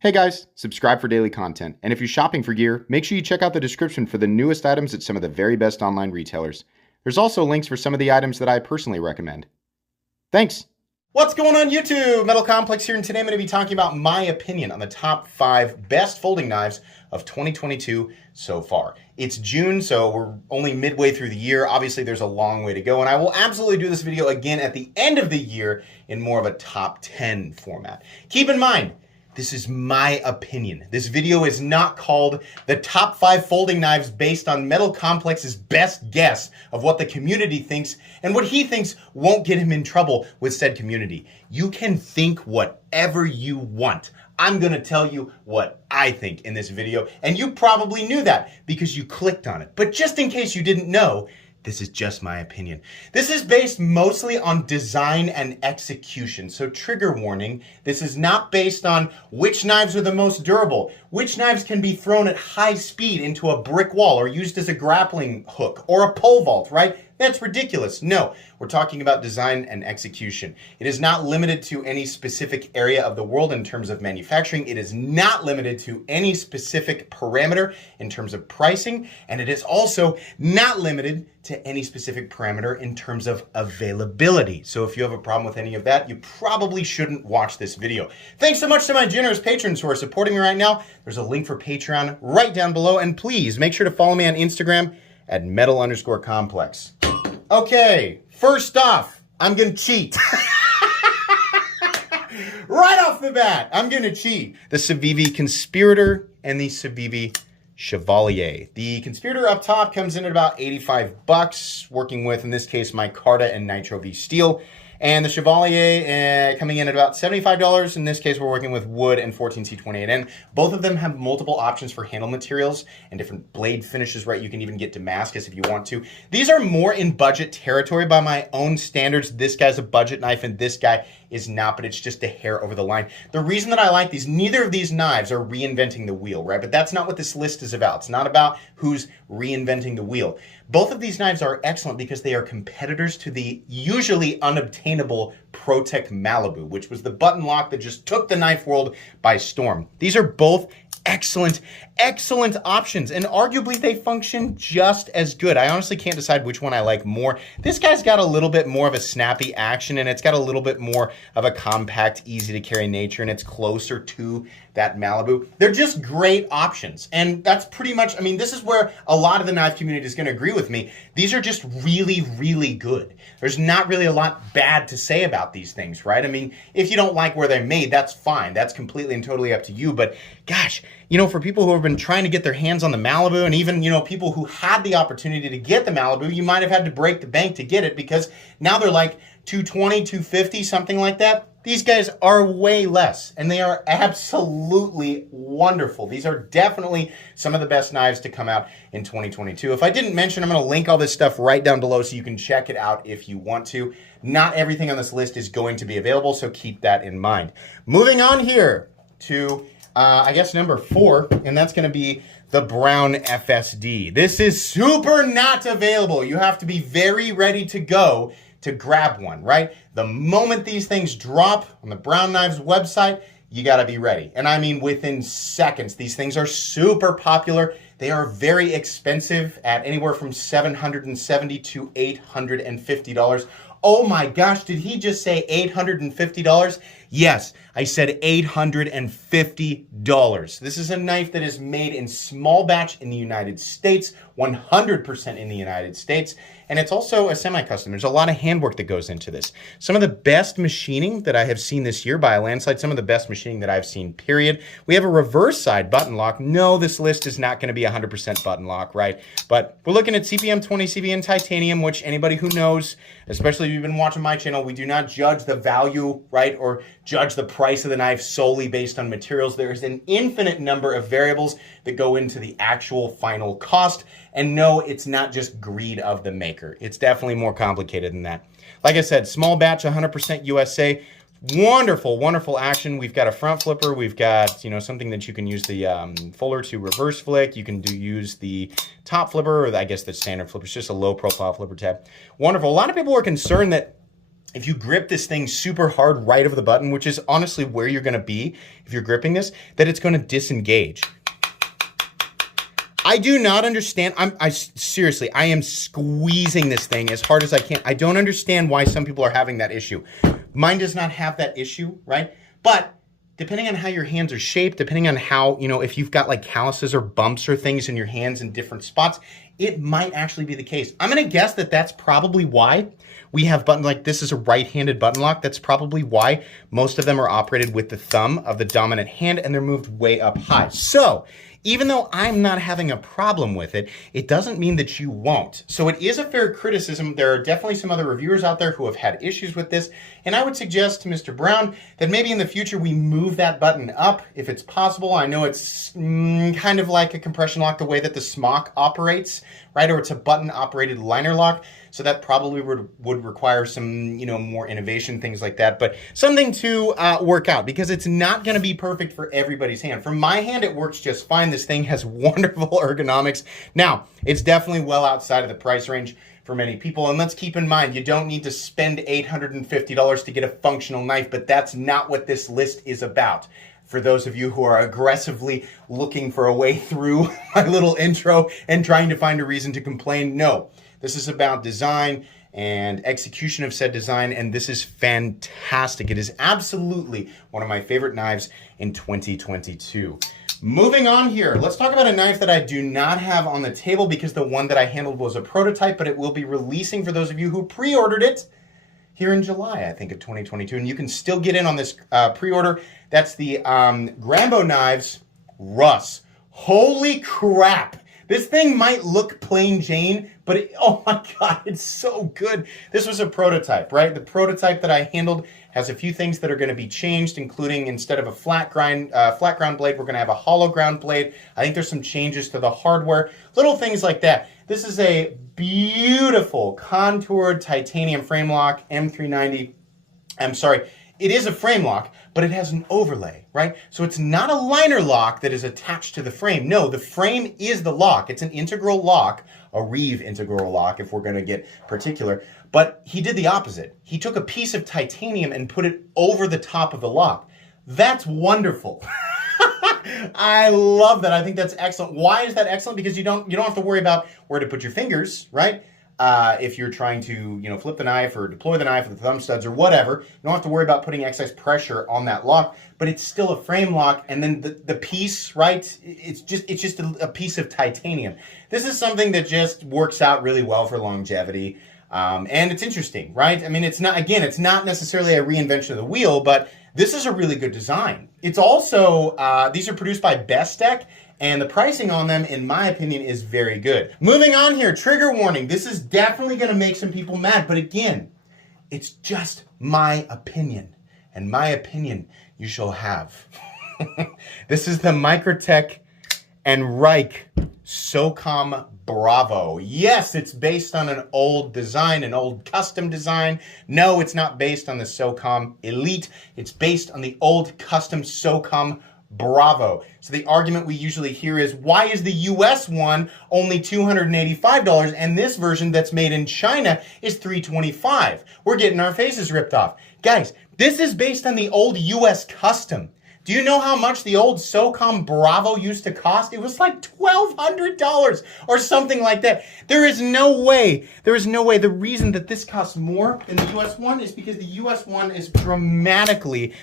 Hey guys, subscribe for daily content. And if you're shopping for gear, make sure you check out the description for the newest items at some of the very best online retailers. There's also links for some of the items that I personally recommend. Thanks! What's going on YouTube? Metal Complex here, and today I'm going to be talking about my opinion on the top 5 best folding knives of 2022 so far. It's June, so we're only midway through the year. Obviously, there's a long way to go, and I will absolutely do this video again at the end of the year in more of a top 10 format. Keep in mind, this is my opinion. This video is not called the top 5 folding knives based on Metal Complex's best guess of what the community thinks and what he thinks won't get him in trouble with said community. You can think whatever you want. I'm gonna tell you what I think in this video, and you probably knew that because you clicked on it. But just in case you didn't know, this is just my opinion. This is based mostly on design and execution. So trigger warning, this is not based on which knives are the most durable, which knives can be thrown at high speed into a brick wall or used as a grappling hook or a pole vault, right? That's ridiculous. No, we're talking about design and execution. It is not limited to any specific area of the world in terms of manufacturing. It is not limited to any specific parameter in terms of pricing. And it is also not limited to any specific parameter in terms of availability. So if you have a problem with any of that, you probably shouldn't watch this video. Thanks so much to my generous patrons who are supporting me right now. There's a link for Patreon right down below. And please make sure to follow me on Instagram at metal_complex. Okay, first off, I'm gonna cheat. Right off the bat, I'm gonna cheat. The Civivi Conspirator and the Civivi Chevalier. The Conspirator up top comes in at about 85 bucks, working with, in this case, micarta and nitro V steel. And the Chevalier coming in at about $75. In this case, we're working with wood and 14C28N. Both of them have multiple options for handle materials and different blade finishes, right? You can even get Damascus if you want to. These are more in budget territory by my own standards. This guy's a budget knife and this guy is not, but it's just a hair over the line. The reason that I like these, neither of these knives are reinventing the wheel, right? But that's not what this list is about. It's not about who's reinventing the wheel. Both of these knives are excellent because they are competitors to the usually unobtainable ProTech Malibu, which was the button lock that just took the knife world by storm. These are both excellent options, and arguably they function just as good. I honestly can't decide which one I like more. This guy's got a little bit more of a snappy action, and it's got a little bit more of a compact, easy to carry nature, and it's closer to that Malibu. They're just great options, and that's pretty much, I mean, this is where a lot of the knife community is gonna agree with me. These are just really good. There's not really a lot bad to say about these things, right? I mean, if you don't like where they're made, that's fine. That's completely and totally up to you, but gosh, you know, for people who have been trying to get their hands on the Malibu, and even, you know, people who had the opportunity to get the Malibu, you might have had to break the bank to get it because now they're like $220, $250, something like that. These guys are way less, and they are absolutely wonderful. These are definitely some of the best knives to come out in 2022. If I didn't mention, I'm going to link all this stuff right down below so you can check it out if you want to. Not everything on this list is going to be available, so keep that in mind. Moving on here to, I guess, number 4, and that's going to be the Brown FSD. This is super not available. You have to be very ready to go to grab one, right? The moment these things drop on the Brown Knives website, you gotta be ready. And I mean within seconds. These things are super popular. They are very expensive at anywhere from $770 to $850. Oh my gosh, did he just say $850? Yes, I said $850. This is a knife that is made in small batch in the United States, 100% in the United States, and it's also a semi-custom. There's a lot of handwork that goes into this. Some of the best machining that I have seen this year by a landslide, some of the best machining that I've seen, period. We have a reverse side button lock. No, this list is not gonna be 100% button lock, right? But we're looking at CPM 20 CBN titanium, which anybody who knows, especially if you've been watching my channel, we do not judge the value, right? Or judge the price of the knife solely based on materials. There's an infinite number of variables that go into the actual final cost. And no, it's not just greed of the maker. It's definitely more complicated than that. Like I said, small batch, 100% USA. Wonderful action. We've got a front flipper. We've got, you know, something that you can use the fuller to reverse flick. You can use the top flipper, or I guess the standard flipper. It's just a low profile flipper tab. Wonderful. A lot of people were concerned that if you grip this thing super hard right over the button, which is honestly where you're gonna be if you're gripping this, that it's gonna disengage. I do not understand. Seriously, I am squeezing this thing as hard as I can. I don't understand why some people are having that issue. Mine does not have that issue, right? But depending on how your hands are shaped, depending on how, if you've got like calluses or bumps or things in your hands in different spots, it might actually be the case. I'm gonna guess that that's probably why we have buttons like this is a right-handed button lock. That's probably why most of them are operated with the thumb of the dominant hand and they're moved way up high. So even though I'm not having a problem with it, it doesn't mean that you won't. So it is a fair criticism. There are definitely some other reviewers out there who have had issues with this. And I would suggest to Mr. Brown that maybe in the future we move that button up if it's possible. I know it's kind of like a compression lock the way that the Smock operates, right? Or it's a button operated liner lock. So that probably would require some, more innovation, things like that. But something to work out because it's not going to be perfect for everybody's hand. For my hand, it works just fine. This thing has wonderful ergonomics. Now, it's definitely well outside of the price range for many people. And let's keep in mind, you don't need to spend $850 to get a functional knife, but that's not what this list is about. For those of you who are aggressively looking for a way through my little intro and trying to find a reason to complain, no. This is about design and execution of said design, and this is fantastic. It is absolutely one of my favorite knives in 2022. Moving on here, let's talk about a knife that I do not have on the table because the one that I handled was a prototype, but it will be releasing for those of you who pre-ordered it here in July, I think, of 2022. And you can still get in on this pre-order. That's the Grambo Knives Russ. Holy crap. This thing might look plain Jane, but oh my God, it's so good. This was a prototype, right? The prototype that I handled has a few things that are going to be changed, including instead of a flat ground blade, we're going to have a hollow ground blade. I think there's some changes to the hardware, little things like that. This is a beautiful contoured titanium frame lock, M390. I'm sorry, it is a frame lock, but it has an overlay, right? So it's not a liner lock that is attached to the frame. No, the frame is the lock. It's an integral lock, a Reeve integral lock if we're gonna get particular. But he did the opposite. He took a piece of titanium and put it over the top of the lock. That's wonderful. I love that. I think that's excellent. Why is that excellent? Because you don't have to worry about where to put your fingers, right? If you're trying to, flip the knife or deploy the knife with the thumb studs or whatever, you don't have to worry about putting excess pressure on that lock, but it's still a frame lock. And then the piece, right? It's just a piece of titanium. This is something that just works out really well for longevity. And it's interesting, right? I mean, it's not necessarily a reinvention of the wheel, but this is a really good design. It's also, these are produced by Bestech, and the pricing on them, in my opinion, is very good. Moving on here, trigger warning. This is definitely gonna make some people mad, but again, it's just my opinion, and my opinion you shall have. This is the Microtech and Reich SOCOM Bravo. Yes, it's based on an old design, an old custom design. No, it's not based on the SOCOM Elite. It's based on the old custom SOCOM Bravo. So the argument we usually hear is, why is the US one only $285 and this version that's made in China is $325? We're getting our faces ripped off. Guys, this is based on the old US custom. Do you know how much the old SOCOM Bravo used to cost? It was like $1,200 or something like that. There is no way. The reason that this costs more than the US one is because the US one is dramatically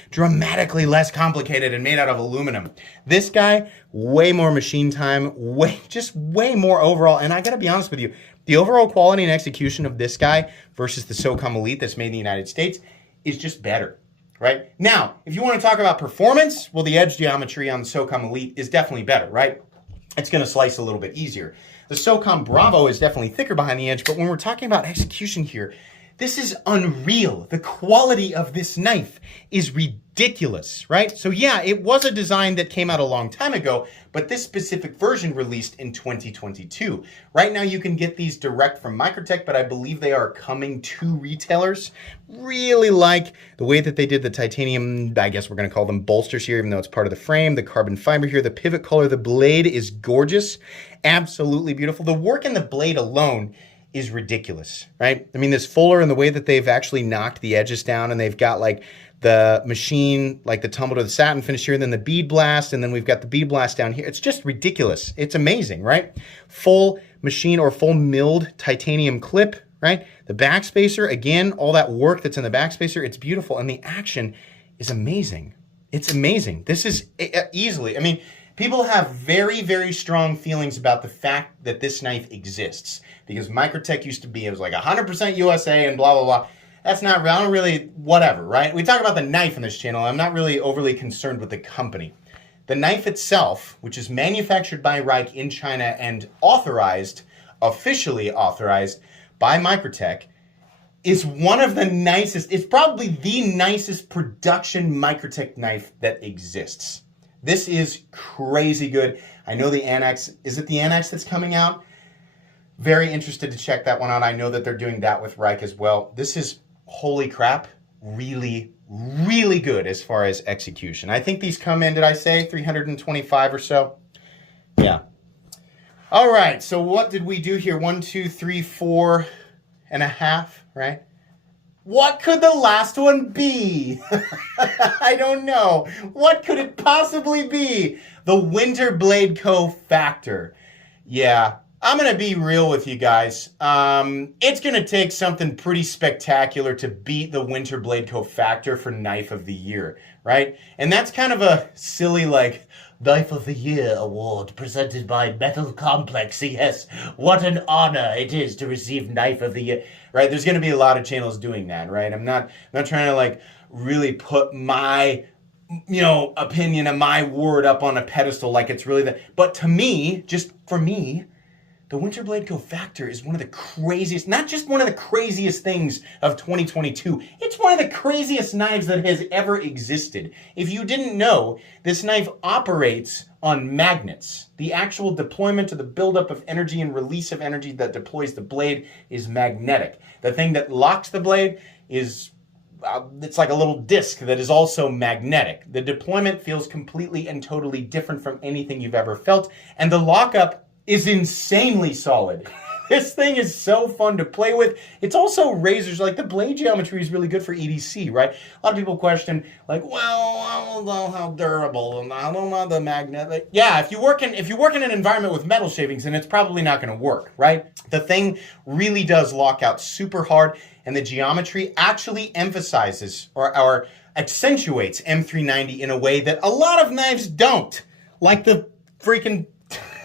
less complicated and made out of aluminum. This guy, way more machine time, way more overall. And I gotta be honest with you, the overall quality and execution of this guy versus the SOCOM Elite that's made in the United States is just better. Right? Now, if you want to talk about performance, well, the edge geometry on the SOCOM Elite is definitely better, right? It's going to slice a little bit easier. The SOCOM Bravo is definitely thicker behind the edge, but when we're talking about execution here, this is unreal. The quality of this knife is ridiculous, right? So yeah, it was a design that came out a long time ago, but this specific version released in 2022. Right now you can get these direct from Microtech, but I believe they are coming to retailers. Really like the way that they did the titanium, I guess we're gonna call them bolsters here, even though it's part of the frame, the carbon fiber here, the pivot color, the blade is gorgeous, absolutely beautiful. The work in the blade alone is ridiculous, right? I mean, this fuller and the way that they've actually knocked the edges down, and they've got like the machine, like the tumble to the satin finish here, and then the bead blast, and then we've got the bead blast down here. It's just ridiculous. It's amazing, right? Full machine or full milled titanium clip, right? The backspacer, again, all that work that's in the backspacer, it's beautiful, and the action is amazing. It's amazing. This is easily, I mean, people have very, very strong feelings about the fact that this knife exists, because Microtech used to be, it was like 100% USA and blah, blah, blah. That's not, I don't really, whatever, right? We talk about the knife on this channel. I'm not really overly concerned with the company. The knife itself, which is manufactured by Reich in China and authorized, officially authorized by Microtech, is one of the nicest, it's probably the nicest production Microtech knife that exists. This is crazy good. I know the Annex, is it the Annex that's coming out? Very interested to check that one out. I know that they're doing that with Reich as well. This is, holy crap, really, really good as far as execution. I think these come in, did I say 325 or so? Yeah. All right, so what did we do here? 1, 2, 3, 4.5, right? What could the last one be? I don't know. What could it possibly be? The Winter Blade Co. Factor. Yeah, I'm going to be real with you guys. It's going to take something pretty spectacular to beat the Winter Blade Co. Factor for Knife of the Year, right? And that's kind of a silly, like, Knife of the Year award presented by Metal Complex. Yes, what an honor it is to receive Knife of the Year. Right? There's going to be a lot of channels doing that, right? I'm not trying to like really put my, opinion and my word up on a pedestal like it's really that. But to me, just for me, the Winter Blade Co. Factor is one of the craziest, not just one of the craziest things of 2022, it's one of the craziest knives that has ever existed. If you didn't know, this knife operates on magnets. The actual deployment of the buildup of energy and release of energy that deploys the blade is magnetic. The thing that locks the blade is, it's like a little disc that is also magnetic. The deployment feels completely and totally different from anything you've ever felt, and the lockup is insanely solid. This thing is so fun to play with. It's also razors, like the blade geometry is really good for EDC, right? A lot of people question, like, well, I don't know how durable, and I don't know the magnet. Yeah, if you work in an environment with metal shavings, then it's probably not gonna work, right? The thing really does lock out super hard, and the geometry actually emphasizes or accentuates M390 in a way that a lot of knives don't. Like the freaking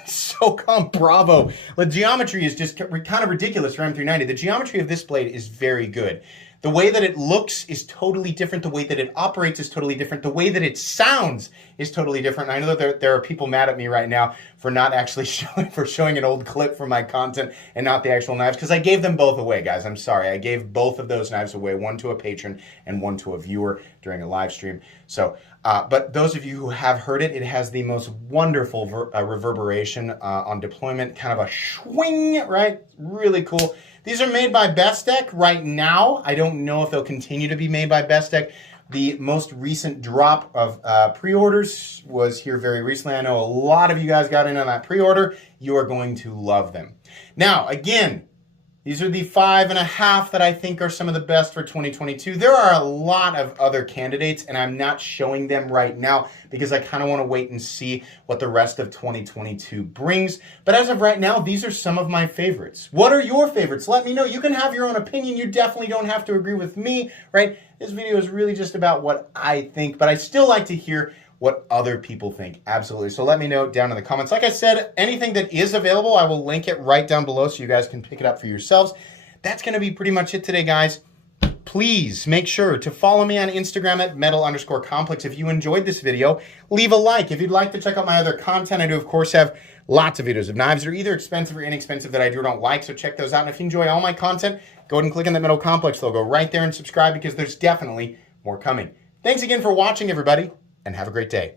SOCOM Bravo. The geometry is just kind of ridiculous for M390. The geometry of this blade is very good. The way that it looks is totally different. The way that it operates is totally different. The way that it sounds is totally different. And I know that there are people mad at me right now for not actually showing an old clip from my content and not the actual knives, because I gave them both away, guys. I'm sorry. I gave both of those knives away, one to a patron and one to a viewer during a live stream. So, but those of you who have heard it, it has the most wonderful reverberation on deployment, kind of a swing, right? Really cool. These are made by Bestech right now. I don't know if they'll continue to be made by Bestech. The most recent drop of pre-orders was here very recently. I know a lot of you guys got in on that pre-order. You are going to love them. Now, again, these are the 5.5 that I think are some of the best for 2022. There are a lot of other candidates, and I'm not showing them right now because I kind of want to wait and see what the rest of 2022 brings. But as of right now, these are some of my favorites. What are your favorites? Let me know. You can have your own opinion. You definitely don't have to agree with me, right? This video is really just about what I think, but I still like to hear what other people think. Absolutely. So let me know down in the comments. Like I said, anything that is available, I will link it right down below so you guys can pick it up for yourselves. That's going to be pretty much it today, guys. Please make sure to follow me on Instagram at metal_complex. If you enjoyed this video, leave a like. If you'd like to check out my other content, I do, of course, have lots of videos of knives that are either expensive or inexpensive that I do or don't like, so check those out. And if you enjoy all my content, go ahead and click on the Metal Complex logo right there and subscribe, because there's definitely more coming. Thanks again for watching, everybody, and have a great day.